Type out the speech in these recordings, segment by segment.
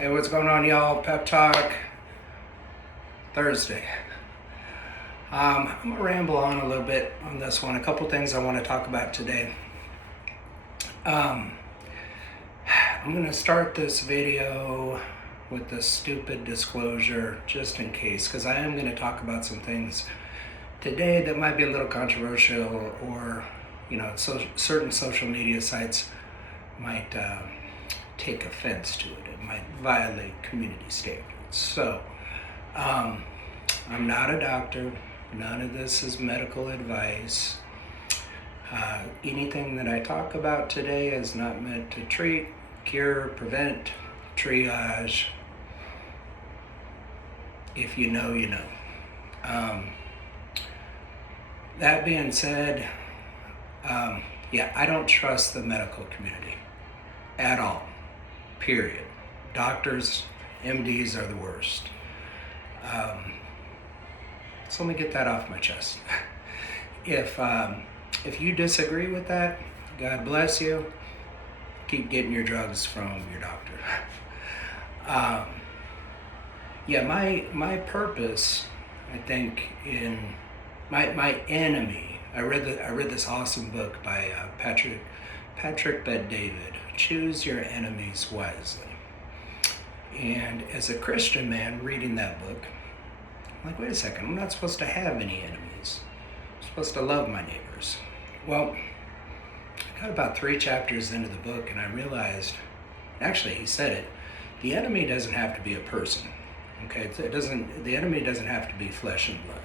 Hey, what's going on, y'all? Pep Talk Thursday. I'm going to ramble on a little bit on this one. A couple things I want to talk about today. I'm going to start this video with the stupid disclosure just in case, because I am going to talk about some things today that might be a little controversial, or, certain social media sites might take offense to it. It might violate community standards. So, I'm not a doctor. None of this is medical advice. Anything that I talk about today is not meant to treat, cure, prevent, triage. If you know, you know. That being said, I don't trust the medical community at all, period. Doctors, MDs are the worst. So let me get that off my chest. If you disagree with that, God bless you. Keep getting your drugs from your doctor. My purpose, I think, in my enemy. I read this awesome book by Patrick Bet-David, Choose Your Enemies Wisely. And as a Christian man reading that book, I'm like, wait a second, I'm not supposed to have any enemies. I'm supposed to love my neighbors. Well, I got about 3 chapters into the book and I realized, actually he said it, the enemy doesn't have to be a person. Okay, the enemy doesn't have to be flesh and blood.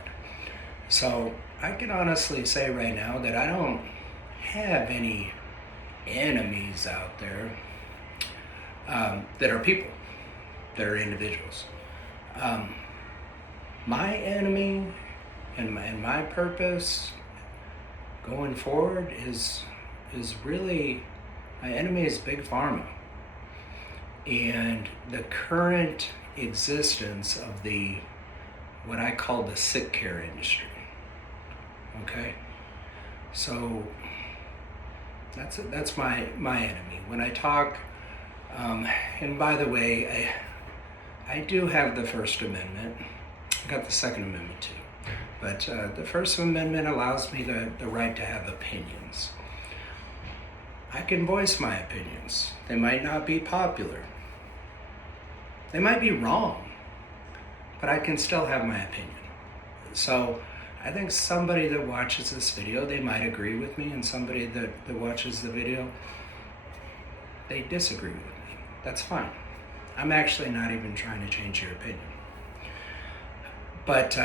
So I can honestly say right now that I don't have any enemies out there that are people, that are individuals. My enemy and my purpose going forward is really, my enemy is Big Pharma and the current existence of what I call the sick care industry. Okay, so that's my enemy. When I talk, and by the way, I do have the First Amendment. I got the Second Amendment too, but the First Amendment allows me the right to have opinions. I can voice my opinions. They might not be popular. They might be wrong, but I can still have my opinion. So I think somebody that watches this video, they might agree with me, and somebody that watches the video, they disagree with me. That's fine. I'm actually not even trying to change your opinion. But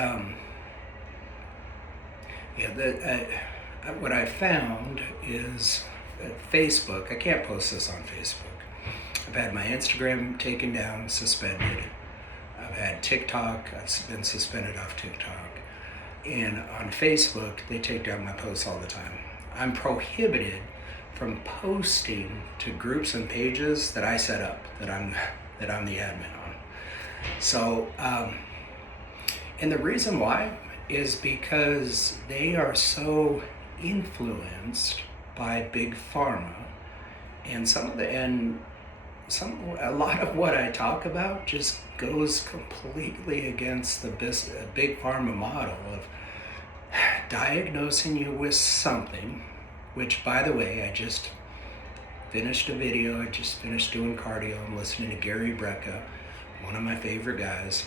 what I found is that Facebook, I can't post this on Facebook. I've had my Instagram taken down, suspended. I've had TikTok, I've been suspended off TikTok. And on Facebook, they take down my posts all the time. I'm prohibited from posting to groups and pages that I set up, that I'm the admin on. So, and the reason why is because they are so influenced by Big Pharma, and a lot of what I talk about just goes completely against the Big Pharma model of diagnosing you with something, which, by the way, I just finished a video. I just finished doing cardio. I'm listening to Gary Brecka, one of my favorite guys.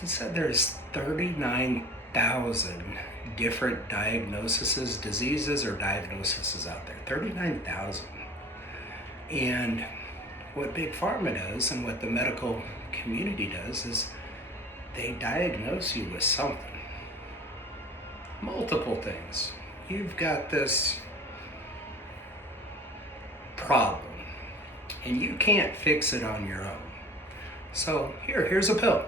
He said there's 39,000 different diseases or diagnoses out there. 39,000. And what Big Pharma does and what the medical community does is they diagnose you with something. Multiple things. You've got this problem and you can't fix it on your own. So here's a pill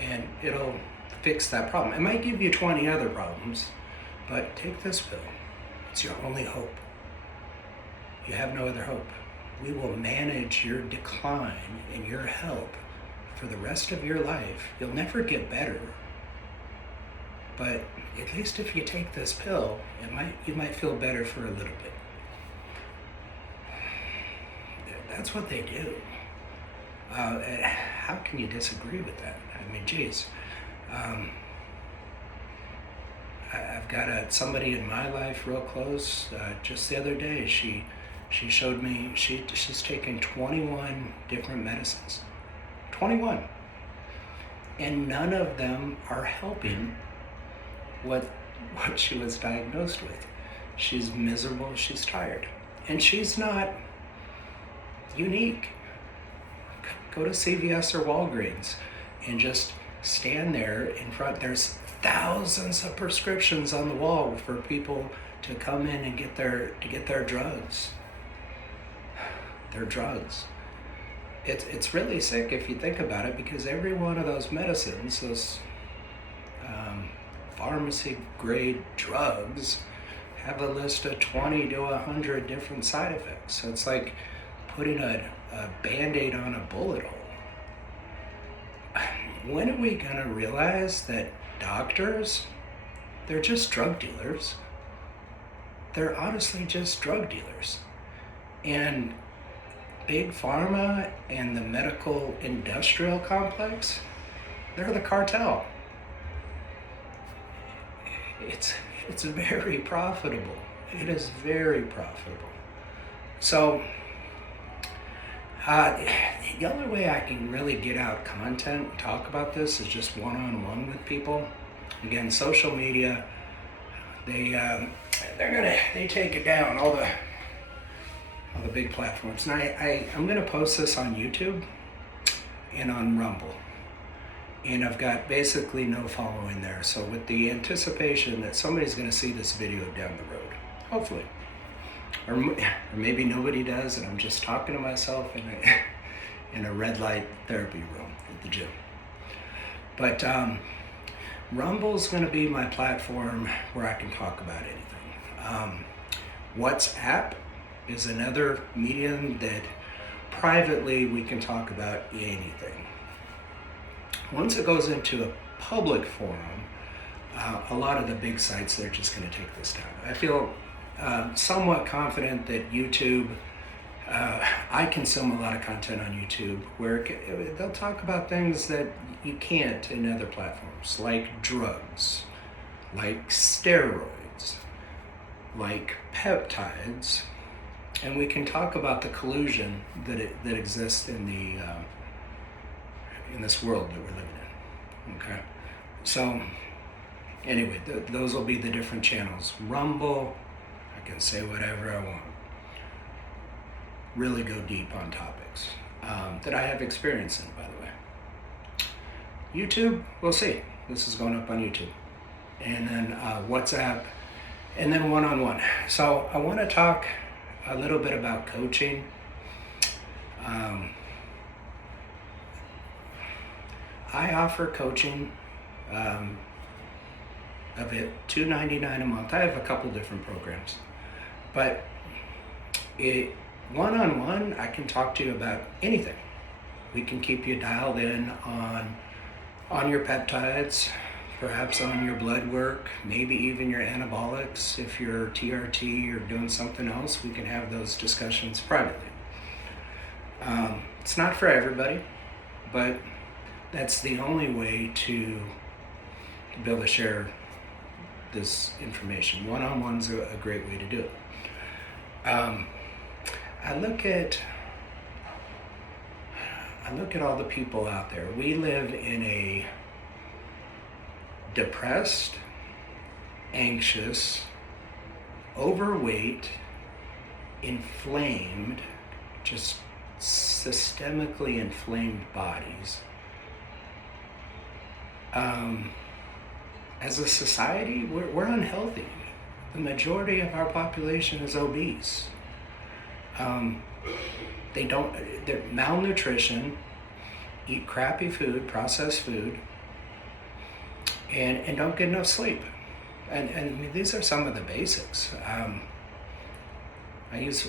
and it'll fix that problem. It might give you 20 other problems, but take this pill. It's your only hope. You have no other hope. We will manage your decline and your health for the rest of your life. You'll never get better. But at least if you take this pill, you might feel better for a little bit. That's what they do. How can you disagree with that? I mean, geez. Um, I've got somebody in my life real close. Just the other day, she showed me she's taken 21 different medicines. 21, and none of them are helping what she was diagnosed with. She's miserable. She's tired, and she's not unique. Go to CVS or Walgreens and just stand there in front. There's thousands of prescriptions on the wall for people to come in and get their drugs. Their drugs. It's really sick if you think about it, because every one of those medicines, those pharmacy grade drugs, have a list of 20 to 100 different side effects. So it's like putting a band-aid on a bullet hole. When are we going to realize that doctors, they're just drug dealers? They're honestly just drug dealers. And Big Pharma and the medical industrial complex, they're the cartel. It's very profitable. It is very profitable. So the only way I can really get out content and talk about this is just one-on-one with people. Again, social media, they take it down, all the big platforms. And I'm gonna post this on YouTube and on Rumble. And I've got basically no following there. So with the anticipation that somebody's gonna see this video down the road, hopefully. Or maybe nobody does, and I'm just talking to myself in a red light therapy room at the gym. But Rumble's going to be my platform where I can talk about anything. WhatsApp is another medium that privately we can talk about anything. Once it goes into a public forum, a lot of the big sites, they're just going to take this down. I feel somewhat confident that YouTube, I consume a lot of content on YouTube where they'll talk about things that you can't in other platforms, like drugs, like steroids, like peptides, and we can talk about the collusion that exists in this world that we're living in. Okay, so anyway, those will be the different channels. Rumble, I can say whatever I want. Really go deep on topics that I have experience in, by the way. YouTube, we'll see. This is going up on YouTube. And then WhatsApp, and then one-on-one. So I want to talk a little bit about coaching. I offer coaching of it $299 a month. I have a couple different programs. But one-on-one, I can talk to you about anything. We can keep you dialed in on your peptides, perhaps on your blood work, maybe even your anabolics. If you're TRT or doing something else, we can have those discussions privately. It's not for everybody, but that's the only way to be able to share this information. One-on-one's a great way to do it. I look at all the people out there. We live in a depressed, anxious, overweight, inflamed, just systemically inflamed bodies. As a society, we're unhealthy. The majority of our population is obese. They're malnutrition, eat crappy food, processed food, and don't get enough sleep. And I mean, these are some of the basics. I use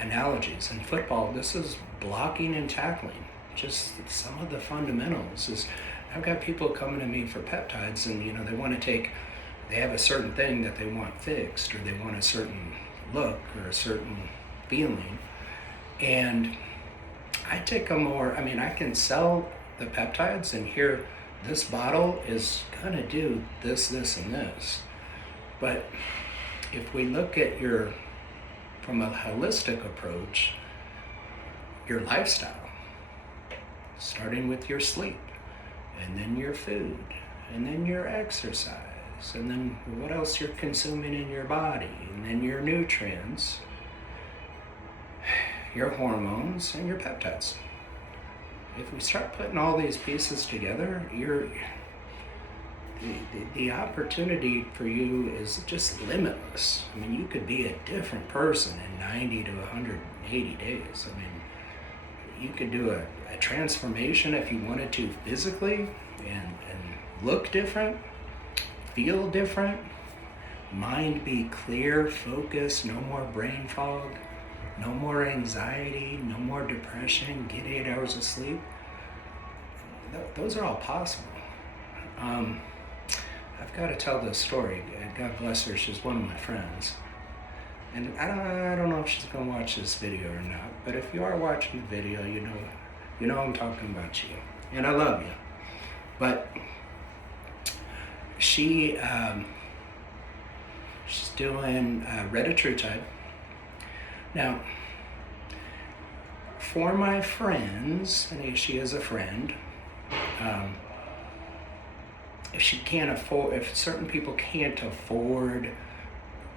analogies. In football, this is blocking and tackling. Just some of the fundamentals. I've got people coming to me for peptides, and they have a certain thing that they want fixed, or they want a certain look or a certain feeling, and I take a more, I mean, I can sell the peptides and here, this bottle is gonna do this, this, and this. But if we look at your, from a holistic approach, your lifestyle, starting with your sleep, and then your food, and then your exercise, and then what else you're consuming in your body, and then your nutrients, your hormones, and your peptides. If we start putting all these pieces together, the opportunity for you is just limitless. I mean, you could be a different person in 90 to 180 days. I mean, you could do a transformation if you wanted to physically and look different, feel different, mind be clear, focused, no more brain fog, no more anxiety, no more depression, get 8 hours of sleep. Those are all possible. I've got to tell this story. God bless her, she's one of my friends. And I don't know if she's gonna watch this video or not, but if you are watching the video, you know I'm talking about you. And I love you. But she's doing retatrutide. Now, for my friends, and she is a friend, if certain people can't afford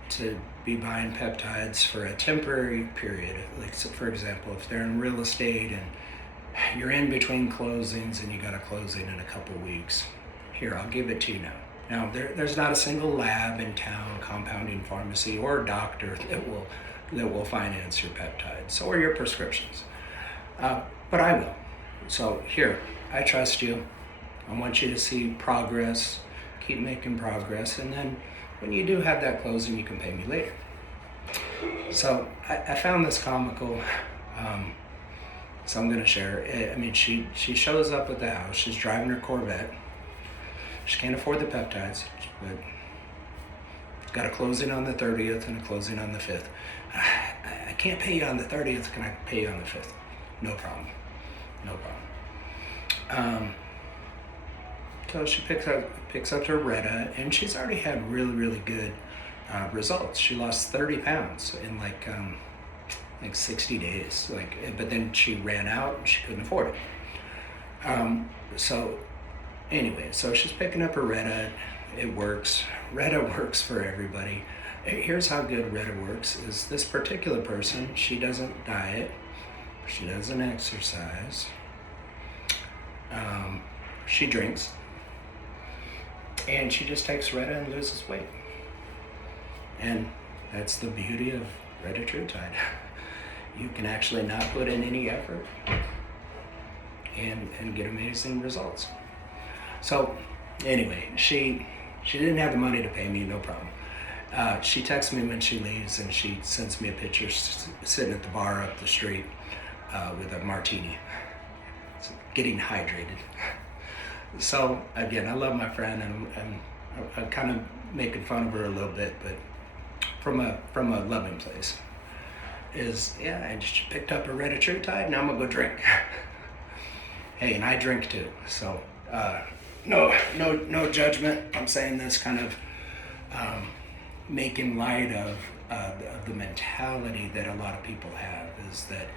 to be buying peptides for a temporary period, like so for example, if they're in real estate and you're in between closings and you got a closing in a couple weeks, here, I'll give it to you now. Now, there's not a single lab in town, compounding pharmacy, or doctor that will finance your peptides or your prescriptions. But I will. So here, I trust you. I want you to see progress, keep making progress, and then when you do have that closing, you can pay me later. So I found this comical, so I'm gonna share it. I mean, she shows up at the house, she's driving her Corvette. She can't afford the peptides, but got a closing on the 30th and a closing on the 5th. I can't pay you on the 30th, can I pay you on the 5th? No problem, no problem. So she picks up her Retta, and she's already had really good results. She lost 30 pounds in like 60 days. But then she ran out and she couldn't afford it. So anyway, so she's picking up her Retta. It works. Retta works for everybody. Here's how good Retta works: is this particular person, she doesn't diet, she doesn't exercise, she drinks. And she just takes Retta and loses weight. And that's the beauty of retatrutide. You can actually not put in any effort and get amazing results. So anyway, she didn't have the money to pay me, no problem. She texts me when she leaves, and she sends me a picture sitting at the bar up the street with a martini, getting hydrated. So again, I love my friend, and I'm kind of making fun of her a little bit, but from a loving place. I just picked up a retatrutide, now I'm gonna go drink. Hey, and I drink too, so no judgment. I'm saying this kind of making light of the mentality that a lot of people have, is that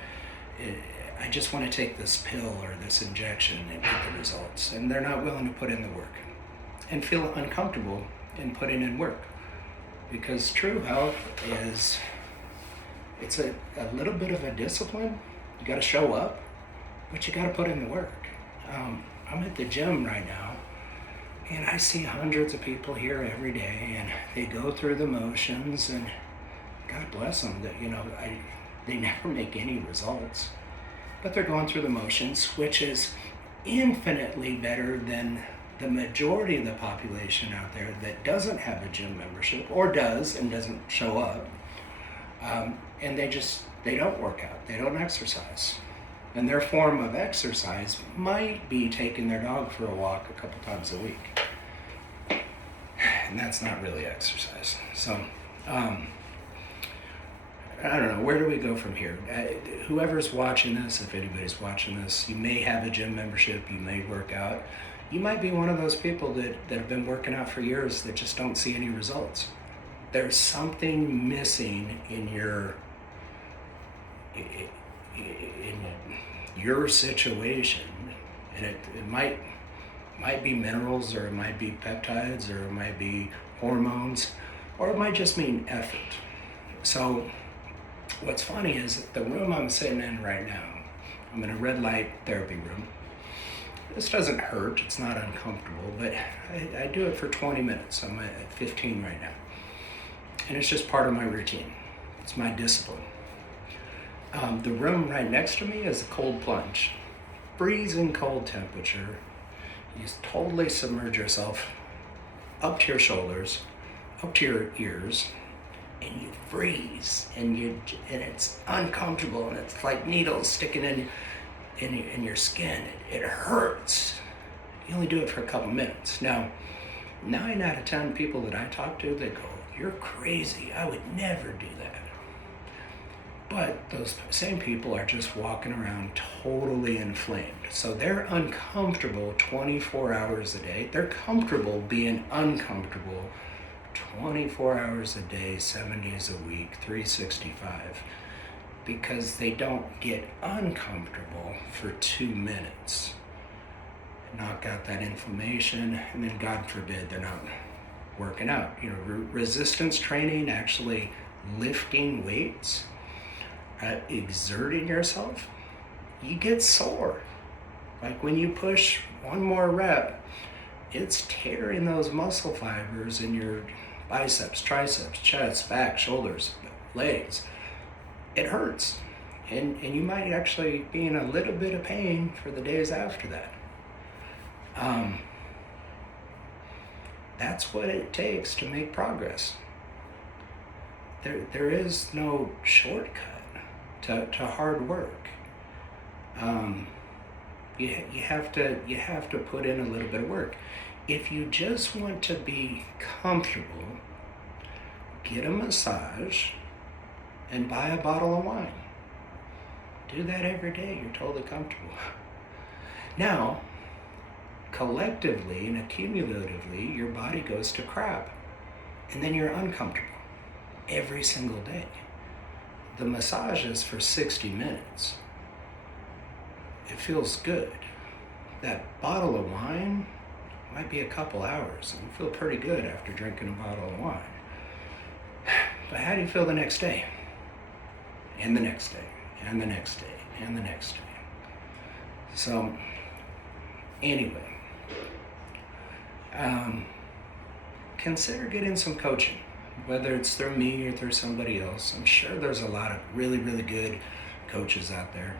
I just want to take this pill or this injection and get the results. And they're not willing to put in the work and feel uncomfortable in putting in work. Because true health it's a little bit of a discipline. You got to show up, but you got to put in the work. I'm at the gym right now, and I see hundreds of people here every day, and they go through the motions, and God bless them, that they never make any results. But they're going through the motions, which is infinitely better than the majority of the population out there that doesn't have a gym membership, or does and doesn't show up. And they don't work out, they don't exercise. And their form of exercise might be taking their dog for a walk a couple times a week. And that's not really exercise. So I don't know, where do we go from here? Whoever's watching this, if anybody's watching this, you may have a gym membership, you may work out. You might be one of those people that have been working out for years that just don't see any results. There's something missing in your situation, and it might be minerals, or it might be peptides, or it might be hormones, or it might just mean effort. So what's funny is that the room I'm sitting in right now, I'm in a red light therapy room. This doesn't hurt, it's not uncomfortable, but I do it for 20 minutes. I'm at 15 right now. And it's just part of my routine. It's my discipline. The room right next to me is a cold plunge. Freezing cold temperature. You just totally submerge yourself up to your shoulders, up to your ears, and you freeze, and it's uncomfortable, and it's like needles sticking in your skin. It hurts. You only do it for a couple minutes. Now, 9 out of 10 people that I talk to, they go, "You're crazy. I would never do that." But those same people are just walking around totally inflamed. So they're uncomfortable 24 hours a day. They're comfortable being uncomfortable 24 hours a day, 7 days a week, 365, because they don't get uncomfortable for 2 minutes. Knock out that inflammation, and then God forbid they're not working out. Resistance training, actually lifting weights, exerting yourself, you get sore. Like when you push one more rep, it's tearing those muscle fibers in your biceps, triceps, chest, back, shoulders, legs. It hurts. And you might actually be in a little bit of pain for the days after that. That's what it takes to make progress. There is no shortcut to hard work. You have to put in a little bit of work. If you just want to be comfortable, get a massage and buy a bottle of wine. Do that every day. You're totally comfortable. Now, collectively and accumulatively, your body goes to crap, and then you're uncomfortable every single day. The massage is for 60 minutes. It feels good. That bottle of wine might be a couple hours, and you feel pretty good after drinking a bottle of wine. But how do you feel the next day? And the next day, and the next day, and the next day. So, anyway, consider getting some coaching, whether it's through me or through somebody else. I'm sure there's a lot of really, really good coaches out there.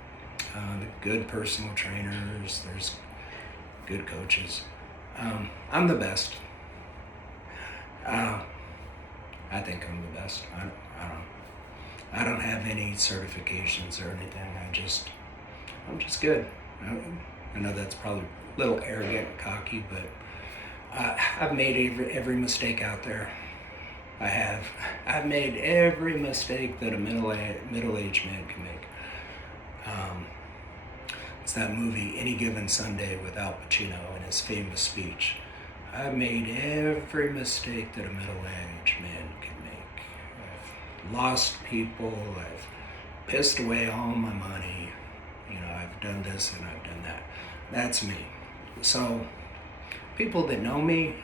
Good personal trainers, there's good coaches. I'm the best. I think I'm the best. I don't have any certifications or anything. I'm just good. I know that's probably a little arrogant and cocky, but I've made every mistake out there. I have. I've made every mistake that a middle-aged man can make. It's that movie, Any Given Sunday, with Al Pacino and his famous speech. I've made every mistake that a middle-aged man can make. I've lost people. I've pissed away all my money. I've done this and I've done that. That's me. So, people that know me,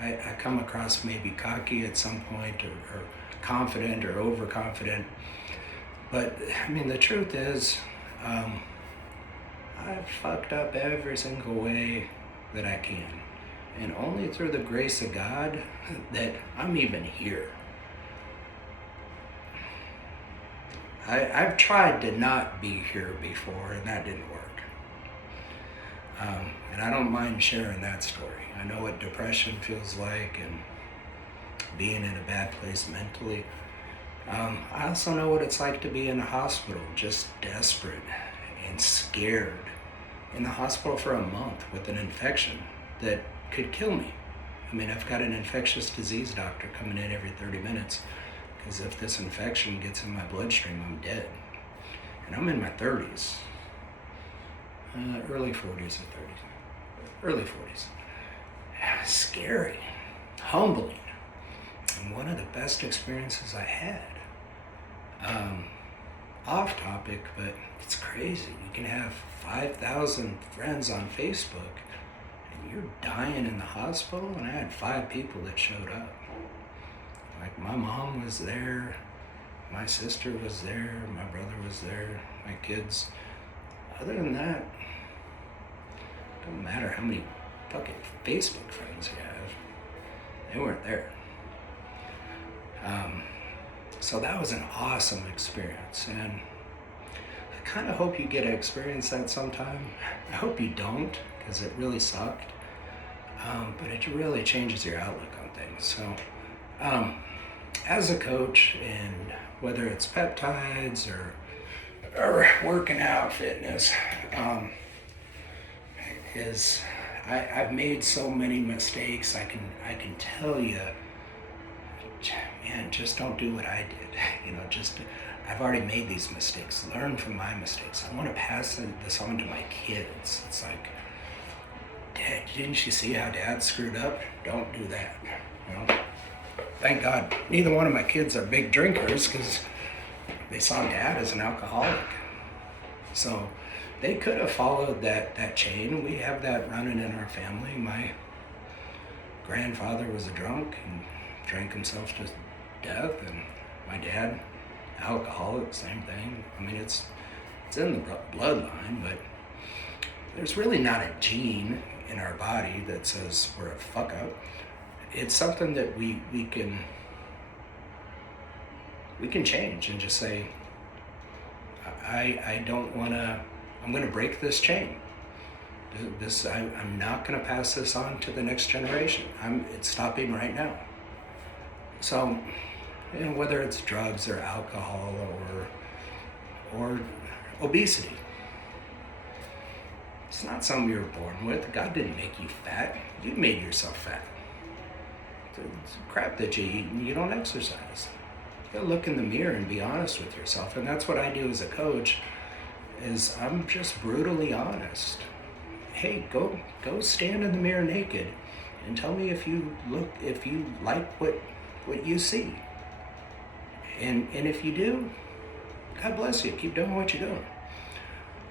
I come across maybe cocky at some point, or confident or overconfident. But, the truth is, I've fucked up every single way that I can. And only through the grace of God that I'm even here. I've tried to not be here before, and that didn't work. And I don't mind sharing that story. I know what depression feels like and being in a bad place mentally. I also know what it's like to be in a hospital, just desperate and scared. In the hospital for a month with an infection that could kill me. I've got an infectious disease doctor coming in every 30 minutes. because if this infection gets in my bloodstream, I'm dead. And I'm in my 30s, early 40s or 30s, early 40s. Scary, humbling, and one of the best experiences I had. Off topic, but it's crazy. You can have 5,000 friends on Facebook and you're dying in the hospital, and I had 5 people that showed up. Like, my mom was there, my sister was there, my brother was there, my kids. Other than that, it doesn't matter how many fucking Facebook friends you have, they weren't there. So that was an awesome experience, and I kind of hope you get to experience that sometime. I hope you don't, because it really sucked, but it really changes your outlook on things. So as a coach, and whether it's peptides or working out, fitness, I've made so many mistakes. I can tell you, man, just don't do what I did. I've already made these mistakes. Learn from my mistakes. I want to pass this on to my kids. It's like, Dad, didn't you see how Dad screwed up? Don't do that. Thank God neither one of my kids are big drinkers, because they saw Dad as an alcoholic. So they could have followed that chain. We have that running in our family. My grandfather was a drunk and drank himself to death, and my dad, alcoholic, same thing. I mean, it's in the bloodline, but there's really not a gene in our body that says we're a fuck up. It's something that we can change and just say, I don't want to, I'm going to break this chain. I'm not going to pass this on to the next generation. It's stopping right now. So, whether it's drugs or alcohol or obesity, it's not something you were born with. God didn't make you fat. You made yourself fat. It's crap that you eat and you don't exercise. You gotta look in the mirror and be honest with yourself. And that's what I do as a coach, is I'm just brutally honest. Hey, go stand in the mirror naked and tell me if you like what you see. And if you do, God bless you. Keep doing what you're doing.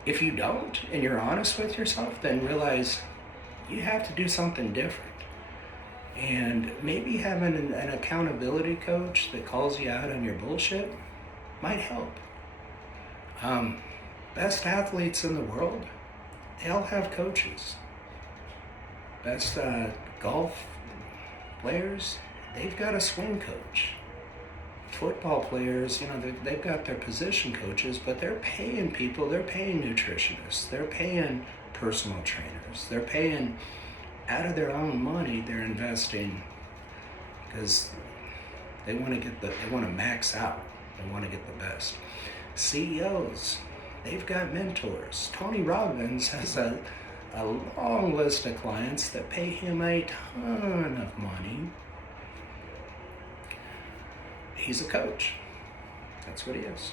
If you don't, and you're honest with yourself, then realize you have to do something different. And maybe having an accountability coach that calls you out on your bullshit might help. Best athletes in the world, they all have coaches. Best golf players, they've got a swing coach. Football players, they've got their position coaches, but they're paying people, they're paying nutritionists, they're paying personal trainers, they're paying out of their own money. They're investing because they want to max out, they want to get the best. CEOs, they've got mentors. Tony Robbins has a long list of clients that pay him a ton of money. He's a coach. That's what he is.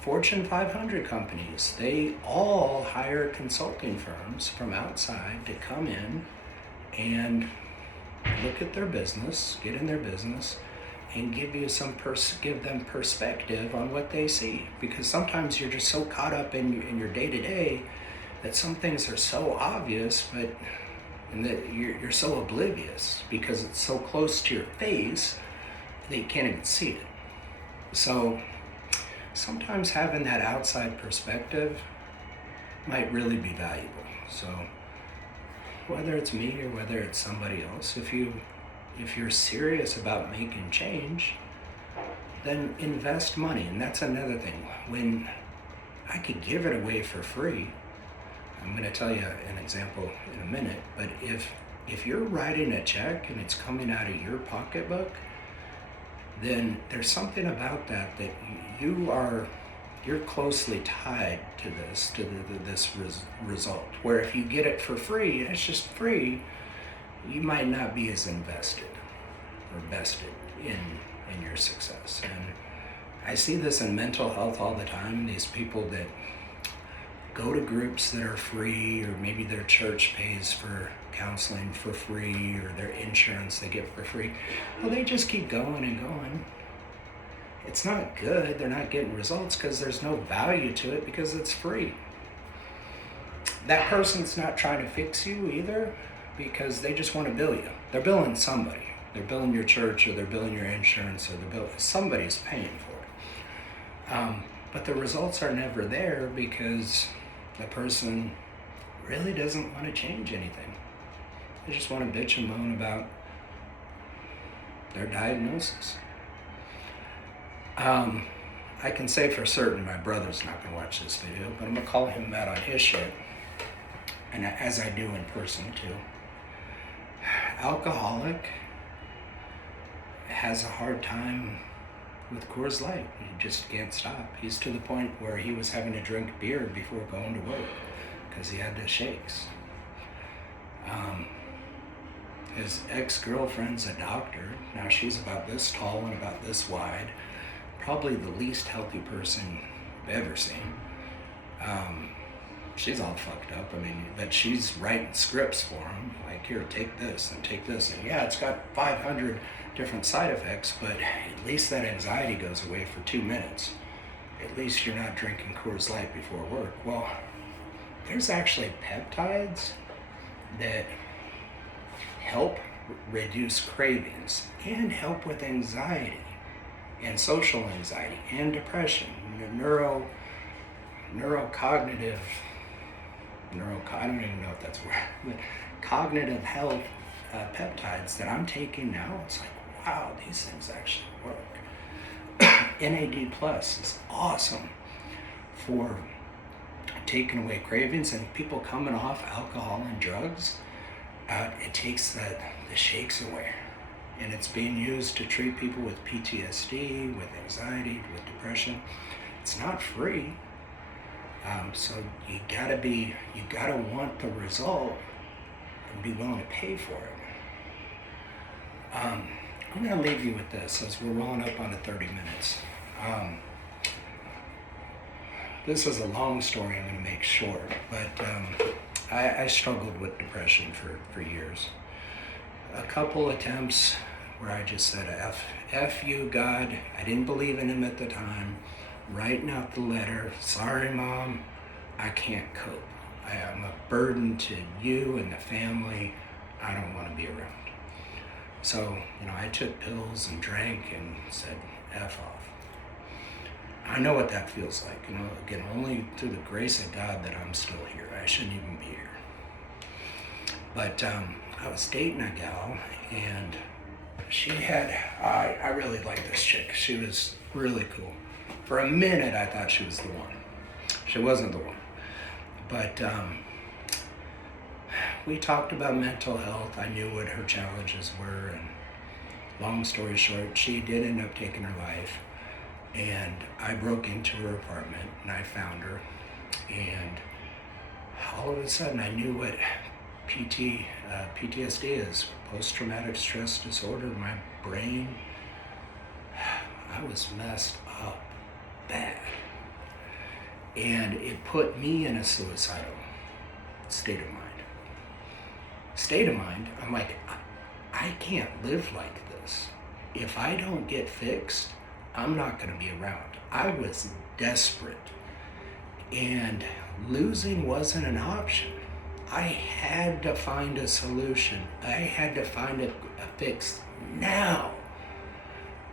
Fortune 500 companies, they all hire consulting firms from outside to come in and look at their business, get in their business, and give them perspective on what they see. Because sometimes you're just so caught up in your day-to-day that some things are so obvious, and that you're so oblivious because it's so close to your face that you can't even see it. So sometimes having that outside perspective might really be valuable. So whether it's me or whether it's somebody else, if you're serious about making change, then invest money. And that's another thing. When I could give it away for free, I'm going to tell you an example in a minute, but if you're writing a check and it's coming out of your pocketbook, then there's something about that you're closely tied to this result. Where if you get it for free, it's just free, you might not be as invested or vested in your success. And I see this in mental health all the time. These people that go to groups that are free, or maybe their church pays for counseling for free, or their insurance they get for free. Well, they just keep going and going. It's not good. They're not getting results because there's no value to it because it's free. That person's not trying to fix you either because they just want to bill you. They're billing somebody. They're billing your church, or they're billing your insurance, or they're billing, somebody's paying for it. But the results are never there because the person really doesn't want to change anything. They just want to bitch and moan about their diagnosis. I can say for certain my brother's not going to watch this video, but I'm going to call him out on his shit, and as I do in person too. Alcoholic has a hard time with Coors Light. He just can't stop. He's to the point where he was having to drink beer before going to work because he had the shakes. His ex-girlfriend's a doctor. Now she's about this tall and about this wide. Probably the least healthy person I've ever seen. She's all fucked up. I mean, but she's writing scripts for him. Like, here, take this and take this. And yeah, it's got 500 different side effects, but at least that anxiety goes away for 2 minutes. At least you're not drinking Coors Light before work. Well, there's actually peptides that help reduce cravings and help with anxiety and social anxiety and depression. Neurocognitive, I don't even know if that's a word, but cognitive health peptides that I'm taking now. It's like, wow, these things actually work. NAD Plus is awesome for taking away cravings, and people coming off alcohol and drugs, it takes the shakes away. And it's being used to treat people with PTSD, with anxiety, with depression. It's not free. So you gotta want the result and be willing to pay for it. I'm gonna leave you with this as we're rolling up on the 30 minutes. This is a long story I'm gonna make short, but I struggled with depression for years. A couple attempts where I just said, F you, God. I didn't believe in him at the time. Writing out the letter, sorry, Mom, I can't cope. I am a burden to you and the family. I don't want to be around. So, I took pills and drank and said, F off. I know what that feels like. Again, only through the grace of God that I'm still here. I shouldn't even be here. But I was dating a gal, and she had, I really liked this chick. She was really cool. For a minute, I thought she was the one. She wasn't the one. But we talked about mental health. I knew what her challenges were, and long story short, she did end up taking her life. And I broke into her apartment, and I found her. And all of a sudden, I knew what PTSD is, post-traumatic stress disorder. My brain, I was messed up bad. And it put me in a suicidal state of mind. I'm like, I can't live like this. If I don't get fixed, I'm not going to be around. I was desperate, and losing wasn't an option. I had to find a solution. I had to find a fix now.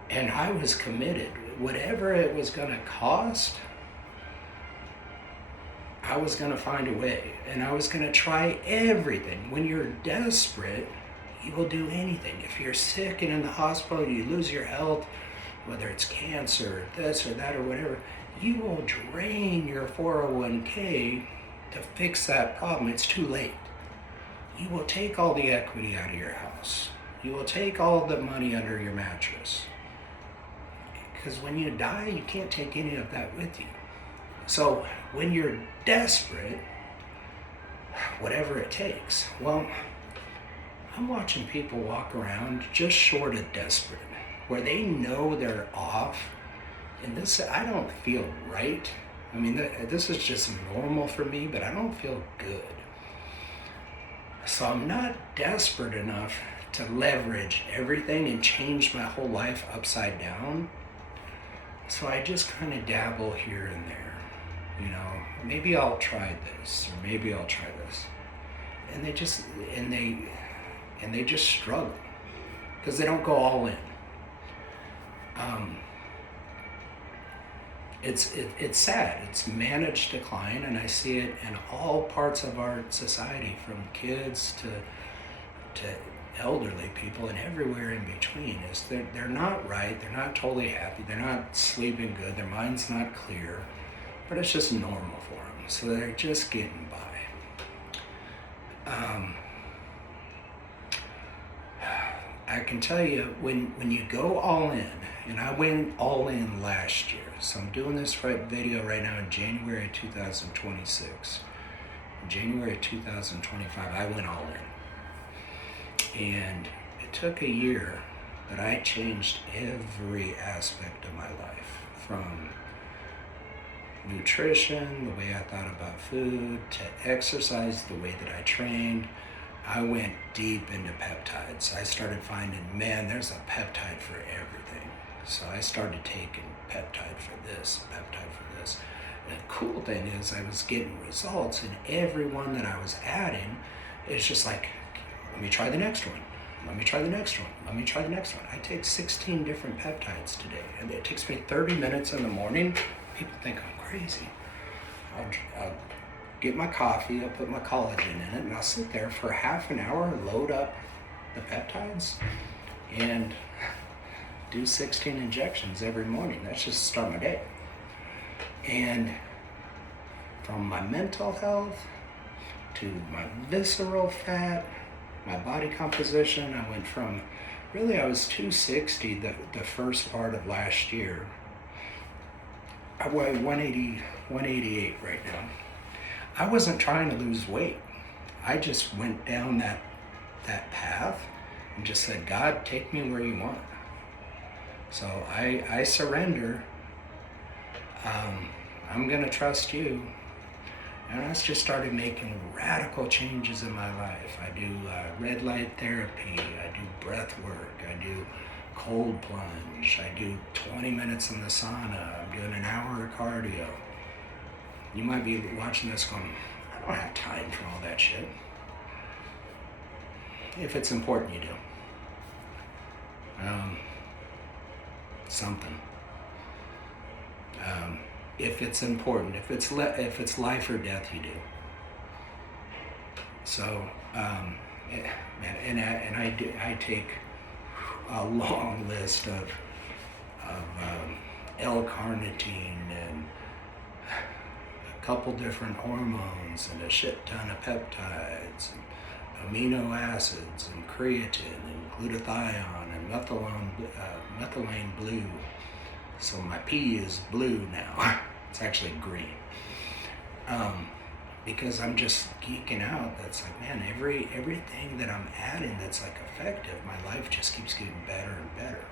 And I was committed. Whatever it was going to cost, I was going to find a way. And I was going to try everything. When you're desperate, you will do anything. If you're sick and in the hospital, you lose your health, whether it's cancer, this or that or whatever, you will drain your 401k to fix that problem. It's too late. You will take all the equity out of your house. You will take all the money under your mattress. Because when you die, you can't take any of that with you. So when you're desperate, whatever it takes, well, I'm watching people walk around just short of desperate. where they know they're off, and this, I don't feel right. I mean, this is just normal for me, but I don't feel good. So I'm not desperate enough to leverage everything and change my whole life upside down. So I just kind of dabble here and there. You know, maybe I'll try this, or maybe I'll try this. And they just, and they just struggle because they don't go all in. It's sad. It's managed decline, and I see it in all parts of our society, from kids to elderly people and everywhere in between. Is they're not right. They're not totally happy. They're not sleeping good. Their mind's not clear, but it's just normal for them. So they're just getting by. I can tell you, when you go all in, and I went all in last year, so I'm doing this video right now in January 2026. In January 2025, I went all in. And it took a year, but I changed every aspect of my life, from nutrition, the way I thought about food, to exercise, the way that I trained. I went deep into peptides. I started finding, man, there's a peptide for everything. So I started taking peptide for this, peptide for this. And the cool thing is I was getting results, and every one that I was adding, it's just like, let me try the next one. Let me try the next one. Let me try the next one. I take 16 different peptides today, and it takes me 30 minutes in the morning. People think I'm crazy. I'll get my coffee, I'll put my collagen in it, and I'll sit there for half an hour, load up the peptides, and do 16 injections every morning. That's just start my day. And from my mental health to my visceral fat, my body composition, I went from, really I was 260 the first part of last year. I weigh 188 right now. I wasn't trying to lose weight. I just went down that path and just said, God, take me where you want. So I surrender. I'm gonna trust you. And I just started making radical changes in my life. I do red light therapy, I do breath work, I do cold plunge, I do 20 minutes in the sauna, I'm doing an hour of cardio. You might be watching this going, I don't have time for all that shit. If it's important, you do. Something. If it's important, if it's life or death, you do. So, I take a long list of L-carnitine and a couple different hormones and a shit ton of peptides and amino acids and creatine and glutathione and methylene blue. So my pee is blue now. It's actually green. Because I'm just geeking out. That's like, man, everything that I'm adding that's like effective, my life just keeps getting better and better.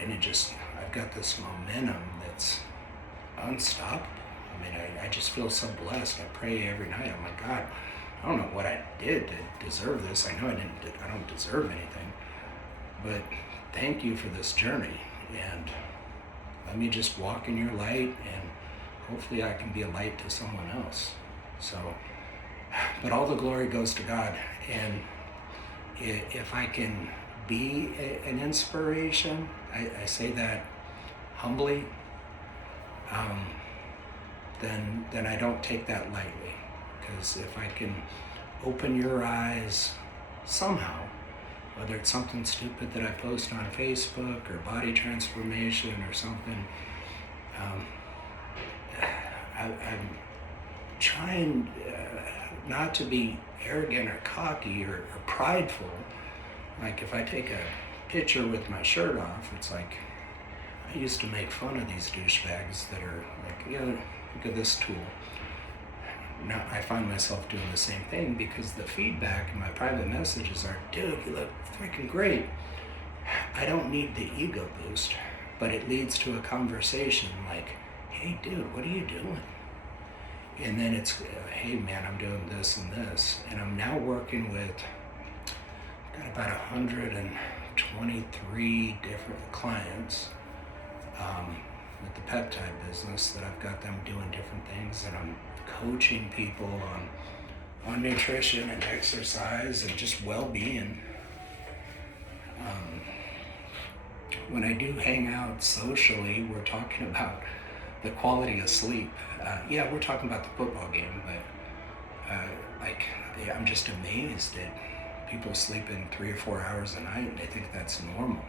And I've got this momentum that's unstoppable. I mean, I just feel so blessed. I pray every night. I'm like, God, I don't know what I did to deserve this. I know I don't deserve anything, but thank you for this journey. And let me just walk in your light, and hopefully I can be a light to someone else. So, but all the glory goes to God. And if I can be an inspiration, I say that humbly, then I don't take that lightly. Because if I can open your eyes somehow, whether it's something stupid that I post on Facebook or body transformation or something, I'm trying not to be arrogant or cocky or prideful. Like if I take a picture with my shirt off, it's like, I used to make fun of these douchebags that are like, look at this tool. Now I find myself doing the same thing because the feedback in my private messages are, dude, you look freaking great. I don't need the ego boost, but it leads to a conversation like, hey dude, what are you doing? And then it's, hey man, I'm doing this and this. And I'm now working with, got about 123 different clients with the peptide business that I've got them doing different things, and I'm coaching people on nutrition and exercise and just well-being. When I do hang out socially, we're talking about the quality of sleep. Yeah, we're talking about the football game, but I'm just amazed at people sleeping 3 or 4 hours a night, and they think that's normal.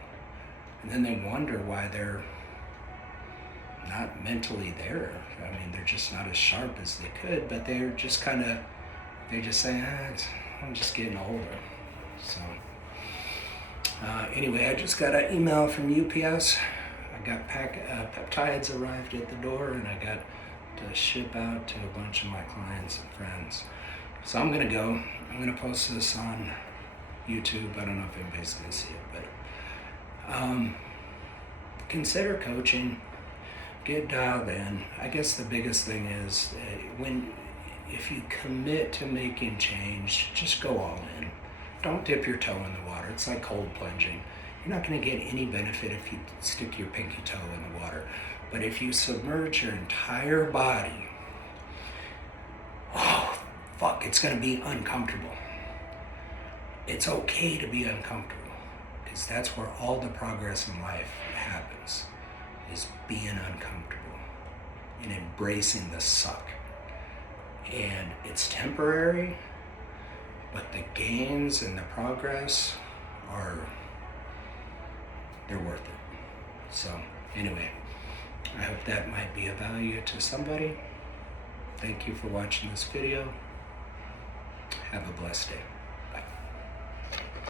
And then they wonder why they're not mentally there. I mean, they're just not as sharp as they could, but they're just they just say, I'm just getting older. So anyway, I just got an email from UPS. I got peptides arrived at the door, and I got to ship out to a bunch of my clients and friends. So I'm gonna go. I'm gonna post this on YouTube. I don't know if anybody's gonna see it, but consider coaching. Get dialed in. I guess the biggest thing is if you commit to making change, just go all in. Don't dip your toe in the water. It's like cold plunging. You're not going to get any benefit if you stick your pinky toe in the water. But if you submerge your entire body, oh, fuck, it's going to be uncomfortable. It's okay to be uncomfortable, because that's where all the progress in life happens, is being uncomfortable and embracing the suck. And it's temporary, but the gains and the progress they're worth it. So anyway, I hope that might be of value to somebody. Thank you for watching this video. Have a blessed day.